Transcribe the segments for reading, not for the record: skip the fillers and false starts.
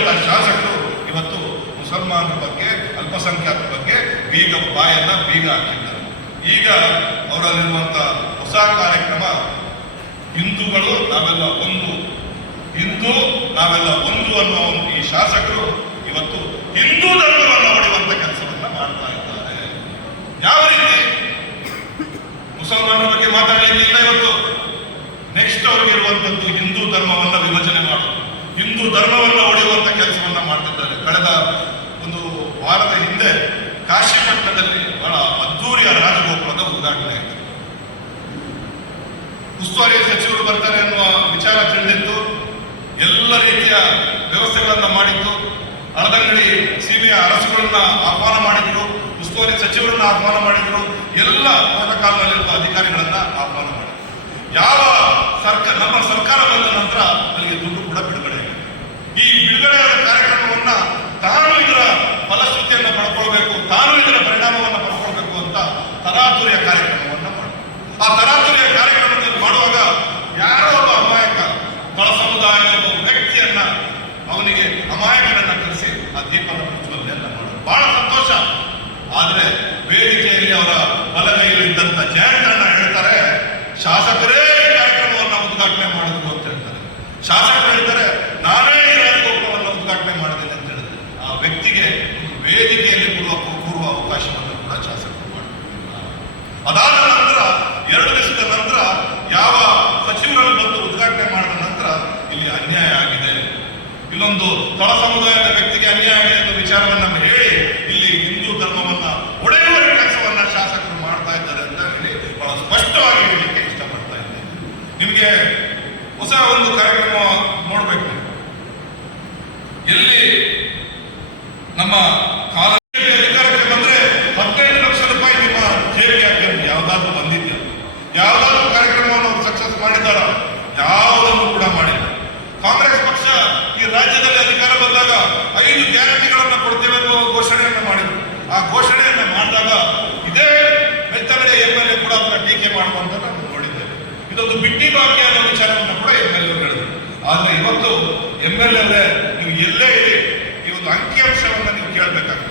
ಇರುವಂತಹ ಶಾಸಕರು ಇವತ್ತು ಮುಸಲ್ಮಾನರ ಬಗ್ಗೆ, ಅಲ್ಪಸಂಖ್ಯಾತರ ಬಗ್ಗೆ ಬೀಗ ಹಾಕಿದ್ದಾರೆ. ಈಗ ಅವರಲ್ಲಿರುವಂತಹ ಹೊಸ ಕಾರ್ಯಕ್ರಮ ಹಿಂದೂಗಳು ನಾವೆಲ್ಲ ಒಂದು, ಹಿಂದೂ ನಾವೆಲ್ಲ ಒಂದು ಅನ್ನೋ ಈ ಶಾಸಕರು ಇವತ್ತು ಹಿಂದೂ ಧರ್ಮವನ್ನು ಹೊಡೆಯುವಂತ ಕೆಲಸವನ್ನ ಮಾಡ್ತಾ ಇದ್ದಾರೆ. ಯಾವ ರೀತಿ ಮುಸಲ್ಮಾನರ ಬಗ್ಗೆ ಮಾತಾಡಲಿಕ್ಕಿಲ್ಲ ಇವತ್ತು. ನೆಕ್ಸ್ಟ್ ಅವ್ರಿಗೆ ಇರುವಂತದ್ದು ಹಿಂದೂ ಧರ್ಮವನ್ನ ವಿಭಜನೆ ಮಾಡೋದು, ಹಿಂದೂ ಧರ್ಮವನ್ನ ಹೊಡೆಯುವಂತ ಕೆಲಸವನ್ನ ಮಾಡ್ತಿದ್ದಾರೆ. ಕಳೆದ ಒಂದು ವಾರದ ಹಿಂದೆ ಕಾಶಿಪಟ್ಟಣದಲ್ಲಿ ಬಹಳ ಅದ್ದೂರಿಯ ರಾಜಗೋಪುರದ ಉದ್ಘಾಟನೆ ಆಯಿತು. ಉಸ್ತುವಾರಿ ಸಚಿವರು ಬರ್ತಾರೆ ಅನ್ನುವ ವಿಚಾರ ತಿಳಿದಿತ್ತು. ಎಲ್ಲ ರೀತಿಯ ವ್ಯವಸ್ಥೆಗಳನ್ನ ಮಾಡಿದ್ದು. ಹಳದಂಗಡಿ ಸೀಮೆಯ ಅರಸುಗಳನ್ನ ಆಹ್ವಾನ ಮಾಡಿದ್ರು, ಉಸ್ತುವಾರಿ ಸಚಿವರನ್ನ ಆಹ್ವಾನ ಮಾಡಿದ್ರು, ಎಲ್ಲ ಪ್ರೋಟೋಕಾಲ್ನಲ್ಲಿರುವ ಅಧಿಕಾರಿಗಳನ್ನ ಆಹ್ವಾನ ಮಾಡಿದ್ರು. ಯಾವ ನಮ್ಮ ಸರ್ಕಾರ ಬಂದ ನಂತರ ಅಲ್ಲಿಗೆ ದುಡ್ಡು ಕೂಡ ಬಿಡುಗಡೆ ಆಗಿದೆ. ಈ ಬಿಡುಗಡೆಯಾದ ಕಾರ್ಯಕ್ರಮವನ್ನ ತಾನು ಇದರ ಫಲಶ್ರುತಿಯನ್ನು ಪಡ್ಕೊಳ್ಬೇಕು, ತಾನು ಇದರ ಪರಿಣಾಮವನ್ನು ಪಡ್ಕೊಳ್ಬೇಕು ಅಂತ ತರಾತುರಿಯ ಕಾರ್ಯಕ್ರಮವನ್ನ ಮಾಡಿದ್ರು. ಆ ತರಾತುರಿಯ ಕಾರ್ಯಕ್ರಮದಲ್ಲಿ ಮಾಡುವಾಗ ಯಾರೋ ಒಬ್ಬ ಅಮಾಯಕ ತಳ ಸಮುದಾಯ ಒಬ್ಬ ವ್ಯಕ್ತಿಯನ್ನ, ಅವನಿಗೆ ಅಮಾಯಕನನ್ನ ಕರೆಸಿ ಆ ದೀಪದ ಪ್ರಜ್ವಲನೆಯನ್ನ ಮಾಡೋದು ಬಹಳ ಸಂತೋಷ. ಆದ್ರೆ ವೇದಿಕೆಯಲ್ಲಿ ಅವರ ಬಲಗೈಯಲ್ಲಿದ್ದಂತ ಜಯಂತರನ್ನ ಹೇಳ್ತಾರೆ, ಶಾಸಕರೇ ಕಾರ್ಯಕ್ರಮವನ್ನು ಉದ್ಘಾಟನೆ ಮಾಡಿದ್ರು ಅಂತ ಹೇಳ್ತಾರೆ. ಶಾಸಕರು ಹೇಳ್ತಾರೆ, ನಾನೇ ಈ ರಾಜಗೋಪುರವನ್ನು ಉದ್ಘಾಟನೆ ಮಾಡಿದ್ದೇನೆ ಅಂತ ಹೇಳಿದ್ರೆ ಆ ವ್ಯಕ್ತಿಗೆ ವೇದಿಕೆಯಲ್ಲಿ ಕೂರುವ ಅವಕಾಶವನ್ನು ಕೂಡ ಶಾಸಕರು ಮಾಡಿದ್ರು. ಅದಾದ ನಂತರ 2 ದಿವಸದ ನಂತರ ಯಾವ ಸಚಿವರಲ್ಲಿ ಬಂದು ಉದ್ಘಾಟನೆ ಮಾಡಿದ ನಂತರ ಇಲ್ಲಿ ಅನ್ಯಾಯ ಆಗಿದೆ, ಇಲ್ಲೊಂದು ತಳ ಸಮುದಾಯದ ವ್ಯಕ್ತಿಗೆ ಅನ್ಯಾಯ ಆಗಿದೆ ಎಂಬ ವಿಚಾರವನ್ನ ಹೇಳಿ ಇಲ್ಲಿ ಹಿಂದೂ ಧರ್ಮವನ್ನ ಒಡೆಯುವ ಕೆಲಸವನ್ನ ಶಾಸಕರು ಮಾಡ್ತಾ ಇದ್ದಾರೆ ಅಂತ ಹೇಳಿ ಬಹಳ ಸ್ಪಷ್ಟವಾಗಿ ಹೇಳಲಿಕ್ಕೆ ಇಷ್ಟಪಡ್ತಾ ಇದ್ದೇನೆ. ನಿಮಗೆ ಹೊಸ ಒಂದು ಕಾರ್ಯಕ್ರಮ ನೋಡ್ಬೇಕು. ಎಲ್ಲಿ ನಮ್ಮ ಕಾಲ ಅಧಿಕಾರಕ್ಕೆ ಬಂದ್ರೆ 15 ಲಕ್ಷ ರೂಪಾಯಿ ನಿಮ್ಮ ಜೇಬಿಗೆ ಹಾಕಿ ಯಾವ್ದಾದ್ರು ಬಂದಿದ್ಯಾ? ಯಾವ್ದಾದ್ರು ಕಾರ್ಯಕ್ರಮವನ್ನು ಅವರು ಸಕ್ಸಸ್ ಮಾಡಿದಾರ? ಯಾವುದನ್ನು ಕೂಡ ಮಾಡಿಲ್ಲ. ಕಾಂಗ್ರೆಸ್ ಪಕ್ಷ ಈ ರಾಜ್ಯದಲ್ಲಿ ಅಧಿಕಾರ ಬಂದಾಗ 5 ಗ್ಯಾರಂಟಿಗಳನ್ನ ಕೊಡ್ತೇವೆ ಅನ್ನೋ ಘೋಷಣೆಯನ್ನು ಮಾಡಿದ್ರು. ಆ ಘೋಷಣೆಯನ್ನು ಮಾಡಿದಾಗ ಇದೇ ಬೆಳ್ತಂಗಡಿ MLA ಕೂಡ ಅದನ್ನ ಟೀಕೆ ಮಾಡುವಂತ ನಾವು ನೋಡಿದ್ದೇವೆ. ಇದೊಂದು ಬಿಟ್ಟಿ ಭಾಗ್ಯ ಅನ್ನೋ ವಿಚಾರವನ್ನು ಕೂಡ MLA ಹೇಳಿದ್ರು. ಆದ್ರೆ ಇವತ್ತು MLA ಅವರೇ, ನೀವು ಎಲ್ಲೇ ಇರಿ, ಈ ಒಂದು ಅಂಕಿಅಂಶವನ್ನ ನೀವು ಕೇಳಬೇಕಾಗ್ತದೆ.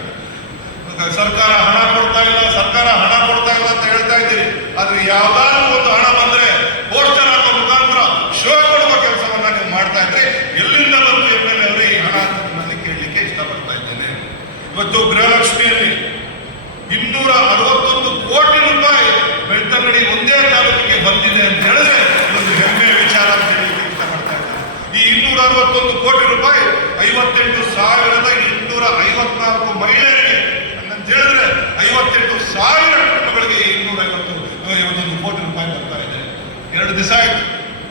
ಸರ್ಕಾರ ಹಣ ಕೊಡ್ತಾ ಇಲ್ಲ, ಸರ್ಕಾರ ಹಣ ಕೊಡ್ತಾ ಇಲ್ಲ ಅಂತ ಹೇಳ್ತಾ ಇದ್ದೀರಿ. ಆದ್ರೆ ಯಾವ್ದಾದ್ರು ಒಂದು ಹಣ ಬಂದ್ರೆ ಪೋಸ್ಟರ್ ಹಾಕೋ ಮುಖಾಂತರ ಶೋ ಕೊಡುವ ಕೆಲಸವನ್ನ ನೀವು ಮಾಡ್ತಾ ಇದ್ರಿ. ಎಲ್ಲಿಂದ ಬಂದು MLA ಅವರೇ ಈ ಹಣ ಅಂತ ಕೇಳಲಿಕ್ಕೆ ಇಷ್ಟಪಡ್ತಾ ಇದ್ದೇನೆ. ಇವತ್ತು ಗೃಹಲಕ್ಷ್ಮಿಯಲ್ಲಿ 261 ಕೋಟಿ ರೂಪಾಯಿ ಬೆಳ್ತಂಗಡಿ ಒಂದೇ ತಾಲೂಕಿಗೆ ಬಂದಿದೆ ಅಂತ ಹೇಳಿದ್ರೆ ಒಂದು ಹೆಮ್ಮೆಯ ವಿಚಾರ ಅಂತ ಹೇಳಲಿಕ್ಕೆ ಇಷ್ಟಪಡ್ತಾ ಇದ್ದೇನೆ. ಈ 261 ಕೋಟಿ ರೂಪಾಯಿ 58,854 ಮಹಿಳೆಯರಿಗೆ ಅಂತ ಹೇಳಿದ್ರೆ 58,000 ಕುಟುಂಬಗಳಿಗೆ 251 ಕೋಟಿ ರೂಪಾಯಿ ಬರ್ತಾ ಇದೆ. 2 ದಿವಸ ಆಯ್ತು,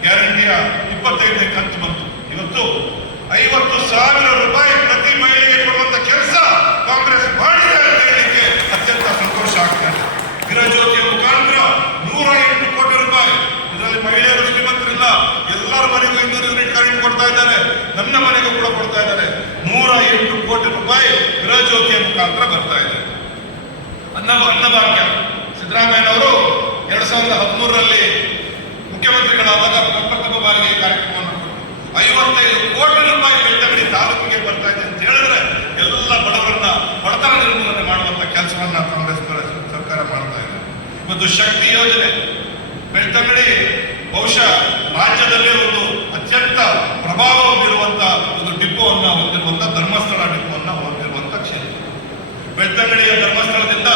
ಗ್ಯಾರಂಟಿಯ 25ನೇ ಕಂತು ಬಂತು. ಇವತ್ತು 50,000 ರೂಪಾಯಿ ಪ್ರತಿ ಮಹಿಳೆಗೆ ಕೊಡುವಂತ ಕೆಲಸ ಕಾಂಗ್ರೆಸ್ ಮಾಡಿದೆ ಅಂತ ಹೇಳಲಿಕ್ಕೆ ಅತ್ಯಂತ ಸಂತೋಷ ಆಗ್ತದೆ. ಗೃಹ ಜ್ಯೋತಿಯ ಮುಖಾಂತರ 108 ಕೋಟಿ ರೂಪಾಯಿ, ಇದರಲ್ಲಿ ಮಹಿಳೆಯರು ಶ್ರೀಮಂತರಿಲ್ಲ, ಎಲ್ಲರ ಮನೆಗೂ 200 ಯೂನಿಟ್ ಕರೆಂಟ್ ಕೊಡ್ತಾ ಇದ್ದಾರೆ, ನನ್ನ ಮನೆಗೂ ಕೂಡ ಕೊಡ್ತಾ ಇದ್ದಾರೆ. 108 ಕೋಟಿ ರೂಪಾಯಿ ಗೃಹ ಜ್ಯೋತಿಯ ಮುಖಾಂತರ ಬರ್ತಾ ಇದೆ. ಅನ್ನಭಾಗ್ಯ ಸಿದ್ದರಾಮಯ್ಯನವರು 2013ರಲ್ಲಿ ಮುಖ್ಯಮಂತ್ರಿಗಳಾದಾಗ ಪ್ರಥಮ ಬಾರಿಗೆ ಕಾರ್ಯಕ್ರಮವನ್ನು ಕೊಟ್ಟರು. 55 ಕೋಟಿ ರೂಪಾಯಿ ಬೆಳ್ತಂಗಡಿ ತಾಲೂಕಿಗೆ ಬರ್ತಾ ಇದೆ ಅಂತ ಹೇಳಿದ್ರೆ ಎಲ್ಲ ಬಡವರನ್ನ ಬಡತನ ನಿರ್ಮೂಲನೆ ಮಾಡುವಂತ ಕೆಲಸವನ್ನ ಕಾಂಗ್ರೆಸ್ ಸರ್ಕಾರ ಮಾಡ್ತಾ ಇದೆ. ಇವತ್ತು ಶಕ್ತಿ ಯೋಜನೆ, ಬೆಳ್ತಂಗಡಿ ಬಹುಶಃ ರಾಜ್ಯದಲ್ಲೇ ಒಂದು ಅತ್ಯಂತ ಪ್ರಭಾವ ಬೀರುವಂತಹ ಒಂದು ಡಿಪೋವನ್ನ ಹೊಂದಿರುವಂತ ಧರ್ಮಸ್ಥಳ ಡಿಪೋವನ್ನ ಹೊಂದಿರುವಂತ ಕ್ಷೇತ್ರ. ಬೆಳ್ತಂಗಡಿಯ ಧರ್ಮಸ್ಥಳದಿಂದ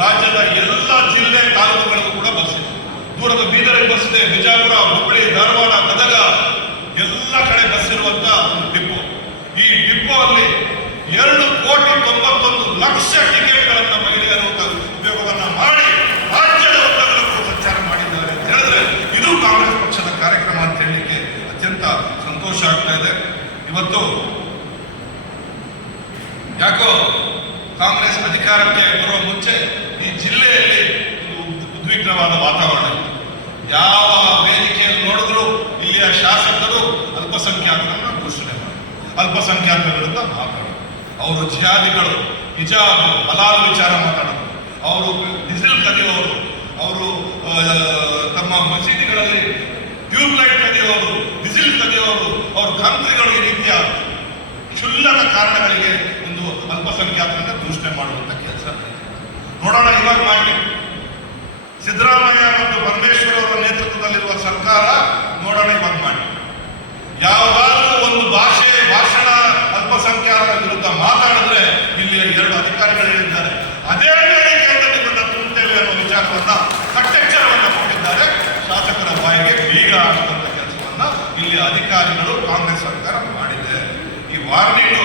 ರಾಜ್ಯದ ಎಲ್ಲ ಜಿಲ್ಲೆ ತಾಲೂಕುಗಳಿಗೂ ಕೂಡ ಬಸ್ ಇದೆ. ದೂರದ ಬೀದರಿಗೆ ಬಸ್ ಇದೆ, ಬಿಜಾಪುರ, ಹುಬ್ಬಳ್ಳಿ, ಧಾರವಾಡ, ಗದಗ ಎಲ್ಲ ಕಡೆ ಬಸ್ ಇರುವಂತ ಒಂದು ಡಿಪೋ. ಈ ಡಿಪೋ ಅಲ್ಲಿ 2,91,00,000 ಟಿಕೆಟ್ಗಳನ್ನ ಮಹಿಳೆಯರು ಉಪಯೋಗವನ್ನ ಮಾಡಿ ರಾಜ್ಯದ ಉದ್ದಗಲಕ್ಕೂ ಸಂಚಾರ ಮಾಡಿದ್ದಾರೆ ಅಂತ ಹೇಳಿದ್ರೆ ಇದು ಕಾಂಗ್ರೆಸ್ ಪಕ್ಷದ ಕಾರ್ಯಕ್ರಮ ಅಂತ ಹೇಳಲಿಕ್ಕೆ ಅತ್ಯಂತ ಸಂತೋಷ ಆಗ್ತಾ ಇದೆ. ಇವತ್ತು ಯಾಕೋ ಕಾಂಗ್ರೆಸ್ ಅಧಿಕಾರಕ್ಕೆ ಬರುವ ಮುಂಚೆ ಈ ಜಿಲ್ಲೆಯಲ್ಲಿ ಒಂದು ಉದ್ವಿಗ್ನವಾದ ವಾತಾವರಣ ಇತ್ತು. ಯಾವ ವೇದಿಕೆಯಲ್ಲಿ ನೋಡಿದ್ರು ಇಲ್ಲಿಯ ಶಾಸಕರು ಅಲ್ಪಸಂಖ್ಯಾತರನ್ನ ಘೋಷಣೆ ಮಾಡಿ ಅಲ್ಪಸಂಖ್ಯಾತರ ವಿರುದ್ಧ ಮಾತಾಡೋದು, ಅವರು ಜಿಹಾದಿಗಳು, ಹಿಜಾಬ್, ಹಲಾಲ್ ವಿಚಾರ ಮಾತಾಡೋದು, ಅವರು ಡೀಸೆಲ್ ಕದಿಯೋರು, ಅವರು ತಮ್ಮ ಮಸೀದಿಗಳಲ್ಲಿ ಟ್ಯೂಬ್ ಲೈಟ್ ಕದಿಯೋರು, ಡೀಸೆಲ್ ಕದಿಯೋರು, ಅವ್ರ ಕಂತ್ರಿಗಳು ಈ ರೀತಿಯ ಕ್ಷುಲ್ಲಕ ಕಾರಣಗಳಿಗೆ ಒಂದು ಅಲ್ಪಸಂಖ್ಯಾತರನ್ನ ದೂಷಣೆ ಮಾಡುವಂತ ಕೆಲಸ ನೋಡೋಣ. ಇವಾಗ ಮಾಡಿ ಸಿದ್ದರಾಮಯ್ಯ ಮತ್ತು ಪರಮೇಶ್ವರ್ ಅವರ ನೇತೃತ್ವದಲ್ಲಿರುವ ಸರ್ಕಾರ ನೋಡೋಣ ಇವಾಗ ಮಾಡಿ ಯಾವುದಾದ್ರೂ ಒಂದು ಭಾಷಣ ಅಲ್ಪಸಂಖ್ಯಾತರ ವಿರುದ್ಧ ಮಾತಾಡಿದ್ರೆ ಇಲ್ಲಿ 2 ಅಧಿಕಾರಿಗಳು ಹೇಳಿದ್ದಾರೆ ಅದೇ ಕೇಂದ್ರದಿಂದ ತುಂಬುತ್ತೇವೆ ಅನ್ನೋ ವಿಚಾರವನ್ನ ಕಟ್ಟೆಚ್ಚರವನ್ನ ಕೊಟ್ಟಿದ್ದಾರೆ. ಶಾಸಕರ ಬಾಯಿಗೆ ಬೀಗ ಹಾಕುವಂತ ಕೆಲಸವನ್ನ ಇಲ್ಲಿ ಅಧಿಕಾರಿಗಳು ಕಾಂಗ್ರೆಸ್ ಸರ್ಕಾರ ಮಾಡಿದೆ. ಈ ವಾರ್ನಿಂಗ್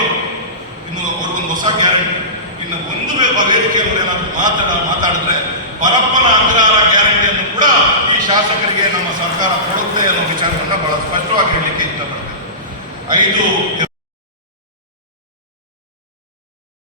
ಇನ್ನು ಅವ್ರಿಗೊಂದು ಹೊಸ ಗ್ಯಾರಂಟಿ, ಇನ್ನು ಒಂದು ವೇದಿಕೆಯಲ್ಲಿ ಏನಾದ್ರು ಮಾತಾಡಿದ್ರೆ ಪರಪ್ಪನ ಅಗ್ರಹಾರ ಗ್ಯಾರಂಟಿಯನ್ನು ಕೂಡ ಈ ಶಾಸಕರಿಗೆ ನಮ್ಮ ಸರ್ಕಾರ ಕೊಡುತ್ತೆ ಅನ್ನೋ ವಿಚಾರವನ್ನ ಬಹಳ ಸ್ಪಷ್ಟವಾಗಿ ಹೇಳಲಿಕ್ಕೆ ಇಷ್ಟಪಡ್ತೇನೆ. 5